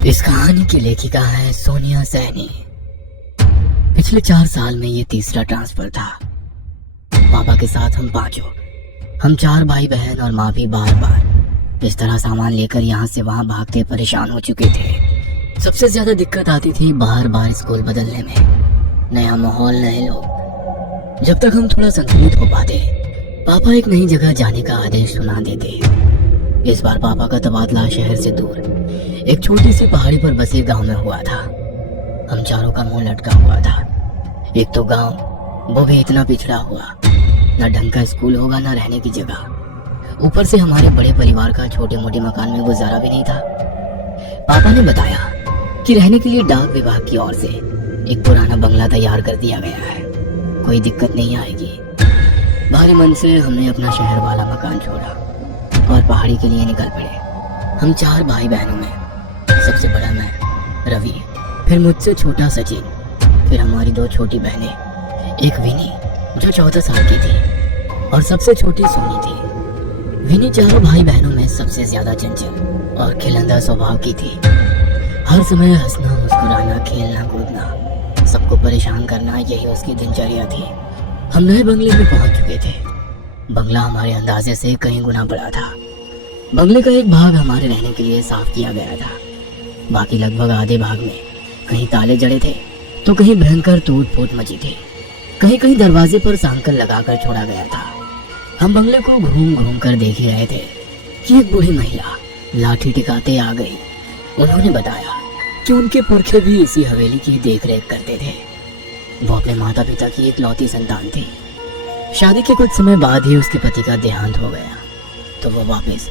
इस कहानी की लेखिका है सोनिया सैनी। पिछले 4 साल में ये तीसरा ट्रांसफर था। पापा के साथ हम पांचों, हम 4 भाई बहन और माँ भी बार बार इस तरह सामान लेकर यहाँ से वहाँ भागते परेशान हो चुके थे। सबसे ज्यादा दिक्कत आती थी बार बार स्कूल बदलने में, नया माहौल, नए लोग। जब तक हम थोड़ा संतुलित हो पाते, पापा एक नई जगह जाने का आदेश सुना देते। इस बार पापा का तबादला शहर से दूर एक छोटी सी पहाड़ी पर बसे गांव में हुआ था। हम चारों का मुंह लटका हुआ था। एक तो गांव, वो भी इतना पिछड़ा हुआ, न ढंग का स्कूल होगा न रहने की जगह। ऊपर से हमारे बड़े परिवार का छोटे मोटे मकान में गुजारा भी नहीं था। पापा ने बताया कि रहने के लिए डाक विभाग की ओर से एक पुराना बंगला तैयार कर दिया गया है, कोई दिक्कत नहीं आएगी। भारी मन से हमने अपना शहर वाला मकान छोड़ा और पहाड़ी के लिए निकल पड़े। हम 4 भाई बहनों में सबसे बड़ा मैं, रवि, फिर मुझसे छोटा सचिन, फिर हमारी 2 छोटी बहनें, एक विनी जो 14 साल की थी और सबसे छोटी सोनी थी। विनी चारों भाई बहनों में सबसे ज्यादा चंचल और खिलंदा स्वभाव की थी। हर समय हंसना, मुस्कुराना, खेलना, कूदना, सबको परेशान करना, यही उसकी दिनचर्या थी। हम नए बंगले में पहुंच चुके थे। बंगला हमारे अंदाजे से कहीं गुना बड़ा था। बंगले का एक भाग हमारे रहने के लिए साफ किया गया था, बाकी लगभग आधे भाग में कहीं ताले जड़े थे तो कहीं भयंकर टूट फूट मची थी। कहीं कहीं दरवाजे पर सांकल लगाकर छोड़ा गया था। हम बंगले को घूम घूम कर देख ही रहे थे कि एक बूढ़ी महिला लाठी टिकाते आ गई। उन्होंने बताया कि उनके पुरखे भी इसी हवेली की देख रेख करते थे। वो अपने माता पिता की इकलौती संतान थी। शादी के कुछ समय बाद ही उसके पति का देहांत हो गया तो वो वापस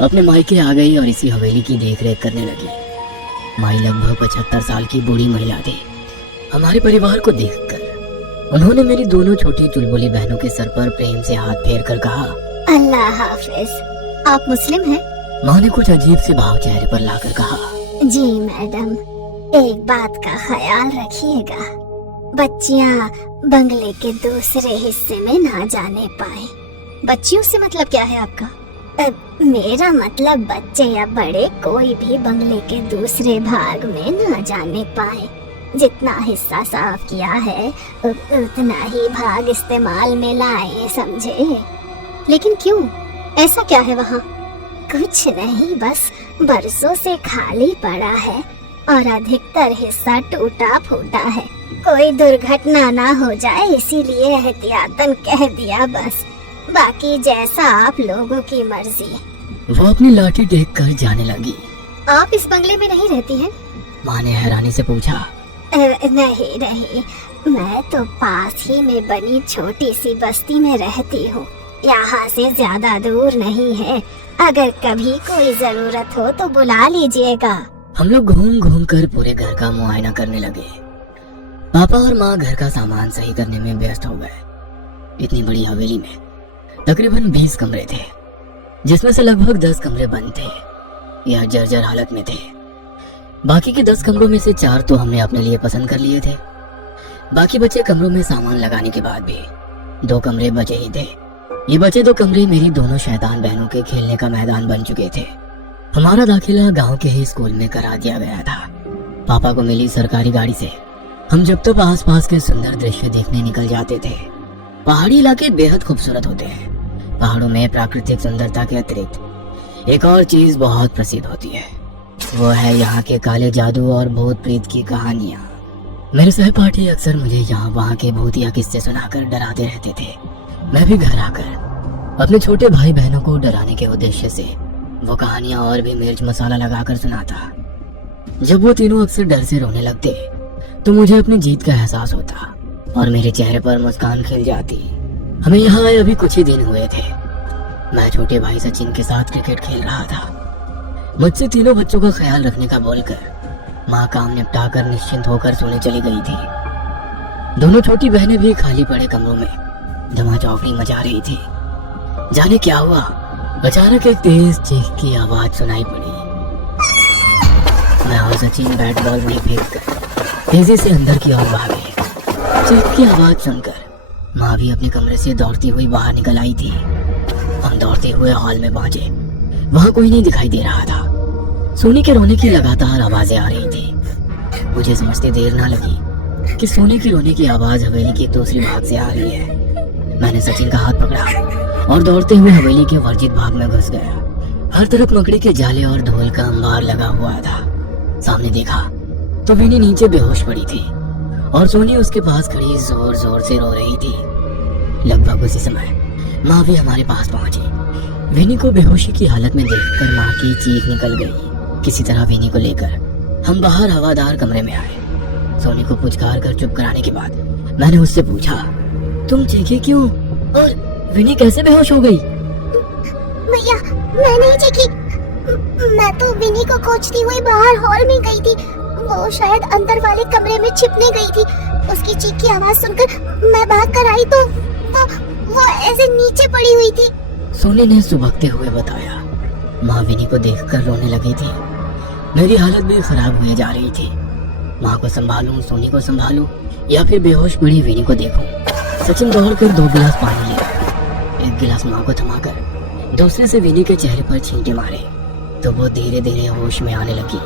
अपने मायके आ गई और इसी हवेली की देखरेख करने लगी। माई लगभग 75 साल की बूढ़ी महिला थी। हमारे परिवार को देखकर उन्होंने मेरी दोनों छोटी चुलबुली बहनों के सर पर प्रेम से हाथ फेर कर कहा, अल्लाह हाफिज। आप मुस्लिम हैं? माँ ने कुछ अजीब से भाव चेहरे पर लाकर कहा, जी मैडम, एक बात का ख्याल रखिएगा, बच्चियाँ बंगले के दूसरे हिस्से में ना जाने पाए। बच्चियों से मतलब क्या है आपका? मेरा मतलब बच्चे या बड़े कोई भी बंगले के दूसरे भाग में ना जाने पाए। जितना हिस्सा साफ किया है उतना ही भाग इस्तेमाल में लाए, समझे? लेकिन क्यों, ऐसा क्या है वहाँ? कुछ नहीं, बस बरसों से खाली पड़ा है और अधिकतर हिस्सा टूटा फूटा है। कोई दुर्घटना ना हो जाए इसीलिए एहतियातन कह दिया बस, बाकी जैसा आप लोगों की मर्जी। वो अपनी लाठी टेक कर जाने लगी। आप इस बंगले में नहीं रहती हैं? माँ ने हैरानी से पूछा। नहीं, मैं तो पास ही में बनी छोटी सी बस्ती में रहती हूँ, यहाँ से ज्यादा दूर नहीं है। अगर कभी कोई जरूरत हो तो बुला लीजिएगा। हम लोग घूम घूम कर पूरे घर का मुआयना करने लगे। पापा और माँ घर का सामान सही करने में व्यस्त हो गए। इतनी बड़ी हवेली में तकरीबन 20 कमरे थे, जिसमें से लगभग 10 कमरे बंद थे या जर्जर हालत में थे। बाकी के 10 कमरों में से 4 तो हमने अपने लिए पसंद कर लिए थे। बाकी बचे कमरों में सामान लगाने के बाद भी 2 कमरे बचे ही थे। ये बचे 2 कमरे मेरी दोनों शैतान बहनों के खेलने का मैदान बन चुके थे। हमारा दाखिला गांव के ही स्कूल में करा दिया गया था। पापा को मिली सरकारी गाड़ी से हम जब तक आसपास के सुंदर दृश्य देखने निकल जाते थे। पहाड़ी इलाके बेहद खूबसूरत होते हैं। पहाड़ों में प्राकृतिक सुंदरता के अतिरिक्त एक और चीज बहुत प्रसिद्ध होती है, वो है यहाँ के काले जादू और भूत प्रेत की कहानियाँ। मेरे सहपाठी अक्सर मुझे यहाँ वहाँ के भूतिया किस्से सुनाकर डराते रहते थे। मैं भी घर आकर अपने छोटे भाई बहनों को डराने के उद्देश्य से वो कहानियाँ और भी मिर्च मसाला लगाकर सुनाता। जब वो तीनों अक्सर डर से रोने लगते तो मुझे अपनी जीत का एहसास होता और मेरे चेहरे पर मुस्कान खिल जाती। हमें यहाँ आए अभी कुछ ही दिन हुए थे। मैं छोटे भाई सचिन के साथ क्रिकेट खेल रहा था। मुझसे तीनों बच्चों का ख्याल रखने का बोलकर माँ काम निपटाकर निश्चिंत होकर सोने चली गई थी। दोनों छोटी बहनें भी खाली पड़े कमरों में धमाचौकड़ी मचा रही थी। जाने क्या हुआ, अचानक एक तेज चीख की आवाज सुनाई पड़ी। मैं और सचिन बैट बॉल वहीं फेंक कर तेजी से अंदर की ओर भागे। चीख की आवाज सुनकर माँ भी अपने कमरे से दौड़ती हुई बाहर निकल आई थी। हम दौड़ते हुए हॉल में पहुंचे। वहाँ कोई नहीं दिखाई दे रहा था। सोनी के रोने की लगातार आवाजें आ रही थी। मुझे समझते देर ना लगी कि सोनी की रोने की आवाज हवेली की दूसरी भाग से आ रही है। मैंने सचिन का हाथ पकड़ा और दौड़ते हुए हवेली के वर्जित भाग में घुस गया। हर तरफ मकड़ी के जाले और धूल का अंबार लगा हुआ था। सामने देखा तो विनी नीचे बेहोश पड़ी थी और सोनी उसके पास खड़ी जोर जोर से रो रही थी। लगभग उसी समय माँ भी हमारे पास पहुंची। विनी को बेहोशी की हालत में देखकर माँ की चीख निकल गई। किसी तरह विनी को लेकर हम बाहर हवादार कमरे में आए। सोनी को पुचकार कर चुप कराने के बाद मैंने उससे पूछा, तुम चीखे क्यों और विनी कैसे बेहोश हो गई? भैया, मैं नहीं चीखी। मैं तो विनी को खोजती हुई बाहर हॉल में गई थी। वो शायद अंदर वाले कमरे में छिपने गई थी। उसकी चीख की आवाज सुनकर मैं भाग कर आई तो वो ऐसे नीचे पड़ी हुई थी। सोनी ने सुबकते हुए बताया। माँ विनी को देखकर रोने लगी थी। मेरी हालत भी खराब हुई जा रही थी। माँ को संभालूं, सोनी को संभालूं या फिर बेहोश पड़ी विनी को देखूं। सचिन दौड़कर 2 गिलास पानी लिया। एक गिलास माँ को थमाकर दूसरे से विनी के चेहरे पर छींटे मारे तो वो धीरे धीरे होश में आने लगी।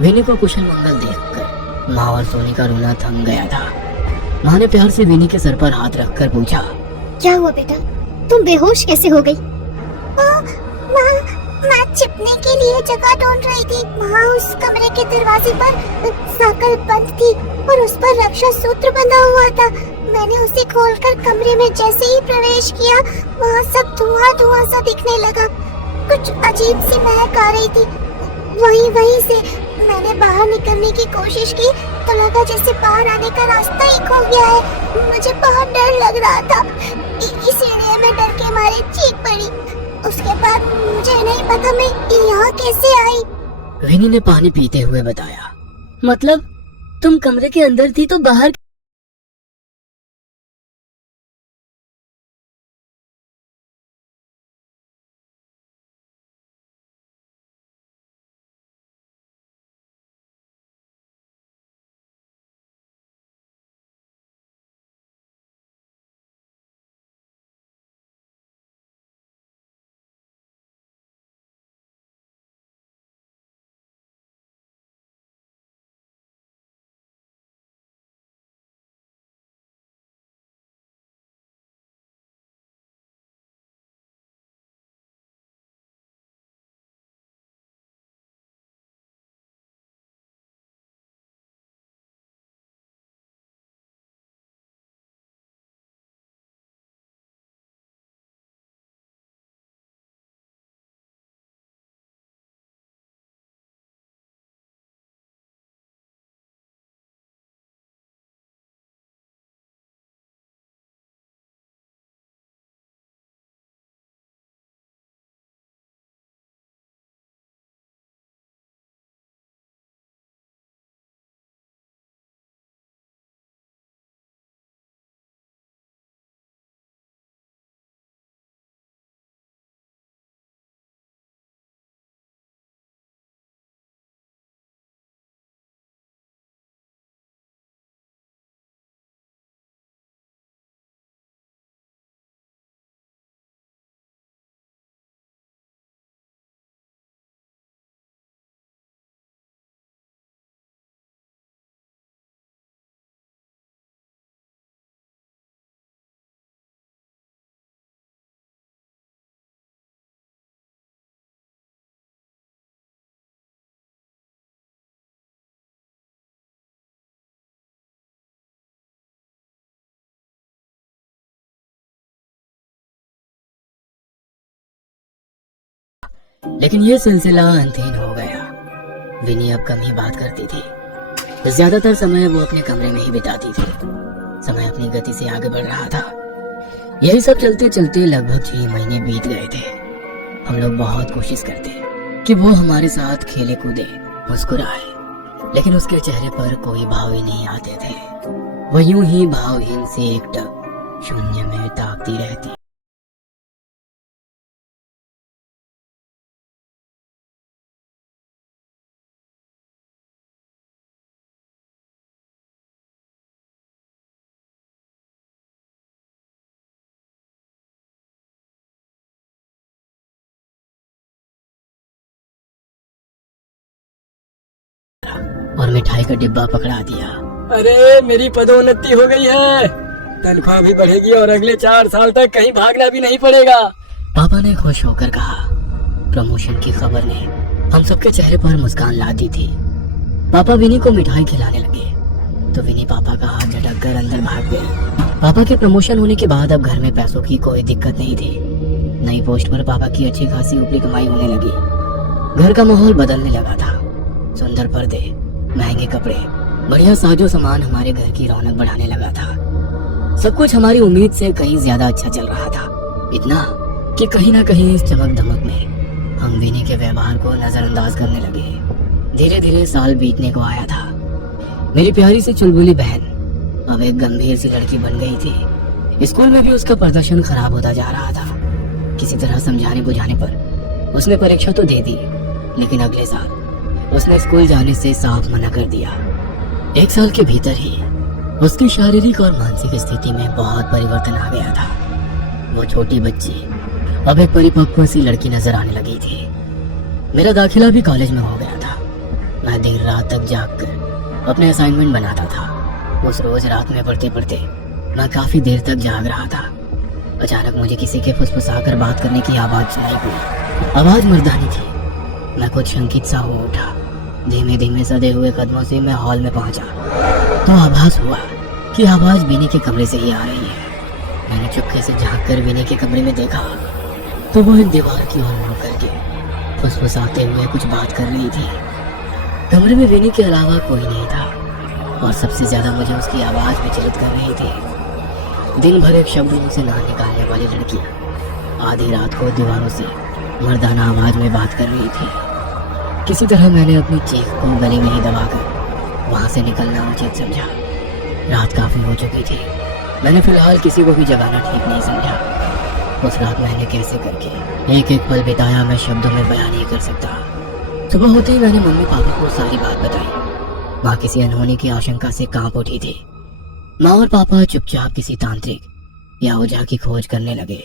विनी को कुशल मंगल देखकर माँ और सोनी का रोना थम गया था। माँ ने प्यार से विनी के सर पर हाथ रखकर पूछा, क्या हुआ बेटा, तुम बेहोश कैसे हो गई? मैं छिपने के लिए जगह ढूंढ रही थी। वहाँ उस कमरे के दरवाजे पर साकल बंद थी और उस पर रक्षा सूत्र बंधा हुआ था। मैंने उसे खोलकर कमरे में जैसे ही प्रवेश किया, वहाँ सब धुआं धुआं सा दिखने लगा। कुछ अजीब सी महक आ रही थी। वहीं से मैंने बाहर निकलने की कोशिश की तो लगा जैसे बाहर आने का रास्ता ही खो गया है। मुझे बहुत डर लग रहा था, इसीलिए मैं डर के मारे चीख पड़ी। उसके बाद मुझे नहीं पता मैं यहाँ कैसे आई। विनी ने पानी पीते हुए बताया। मतलब तुम कमरे के अंदर थी तो बाहर? लेकिन ये सिलसिला अंतहीन हो गया। विनी अब कम ही बात करती थी। ज्यादातर समय वो अपने कमरे में ही बिताती थी। समय अपनी गति से आगे बढ़ रहा था। यही सब चलते चलते लगभग 6 महीने बीत गए थे। हम लोग बहुत कोशिश करते कि वो हमारे साथ खेले कूदे, मुस्कुराए, लेकिन उसके चेहरे पर कोई भाव ही नहीं आते थे। वो यूं ही भावहीन से एकटक शून्य में ताकती रहती। मिठाई का डिब्बा पकड़ा दिया। अरे मेरी पदोन्नति हो गई है, तनख्वाह भी बढ़ेगी और अगले 4 साल तक कहीं भागना भी नहीं पड़ेगा। पापा ने खुश होकर कहा। प्रमोशन की खबर ने हम सबके चेहरे पर मुस्कान ला दी थी। पापा विनी को मिठाई खिलाने लगे तो विनी पापा का हाथ झटक कर अंदर भाग गई। पापा के प्रमोशन होने के बाद अब घर में पैसों की कोई दिक्कत नहीं थी। नई पोस्ट पर पापा की अच्छी खासी ऊपरी कमाई होने लगी। घर का माहौल बदलने लगा था। सुंदर पर्दे, महंगे कपड़े, बढ़िया साजो सामान हमारे घर की रौनक बढ़ाने लगा था। सब कुछ हमारी उम्मीद से कहीं ज्यादा अच्छा चल रहा था। इतना कि कहीं ना कहीं इस चमक धमक में हम विनी के व्यवहार को नजरअंदाज करने लगे। धीरे धीरे साल बीतने को आया था। मेरी प्यारी सी चुलबुली बहन अब एक गंभीर सी लड़की बन गई थी। स्कूल में भी उसका प्रदर्शन खराब होता जा रहा था। किसी तरह समझाने बुझाने पर उसने परीक्षा तो दे दी, लेकिन अगले साल उसने स्कूल जाने से साफ मना कर दिया। 1 साल के भीतर ही उसकी शारीरिक और मानसिक स्थिति में बहुत परिवर्तन आ गया था। वो छोटी बच्ची अब एक परिपक्व सी लड़की नजर आने लगी थी। मेरा दाखिला भी कॉलेज में हो गया था। मैं देर रात तक जागकर अपने असाइनमेंट बनाता था। उस रोज रात में पढ़ते पढ़ते मैं काफी देर तक जाग रहा था। अचानक मुझे किसी के फुसफुसाकर बात करने की आवाज सुनाई दी। आवाज मर्दानी थी। मैं कुछ शंकित सा हो उठा। धीमे धीमे सदे हुए कदमों से मैं हॉल में पहुंचा तो आभास हुआ कि आवाज विनी के कमरे से ही आ रही है। मैंने चुपके से झांक कर विनी के कमरे में देखा तो वो एक दीवार की ओर मुड़ करके फुसफुसाते हुए कुछ बात कर रही थी। कमरे में विनी के अलावा कोई नहीं था और सबसे ज्यादा मुझे उसकी आवाज विचलित कर रही थी। दिन भर एक शब्द मुंह से ना निकालने वाली लड़की आधी रात को दीवारों से मर्दाना आवाज में बात कर रही थी। किसी तरह मैंने अपनी चीख को गले में ही दबाकर वहां से निकलना उचित समझा। रात काफी हो चुकी थी। मैंने फिलहाल किसी को भी जगाना ठीक नहीं समझा। उस रात मैंने कैसे करके एक एक पल बिताया मैं शब्दों में बयान नहीं कर सकता। सुबह होते ही मैंने मम्मी पापा को सारी बात बताई। माँ किसी अनहोनी की आशंका से कांप उठी थी। माँ और पापा चुपचाप किसी तांत्रिक या ओझा की खोज करने लगे।